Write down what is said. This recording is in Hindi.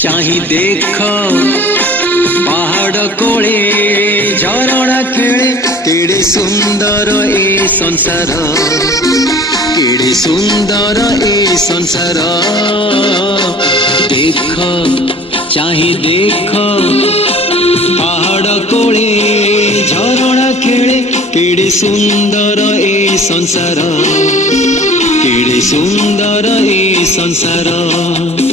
चाही देख पहाड़ कोले झरणा खेले केड़े सुंदर ए संसार केड़े सुंदर ए संसार देख चाही देख पहाड़ कोले झरणा खेले केड़े सुंदर ए संसार केड़े सुंदर ए संसार।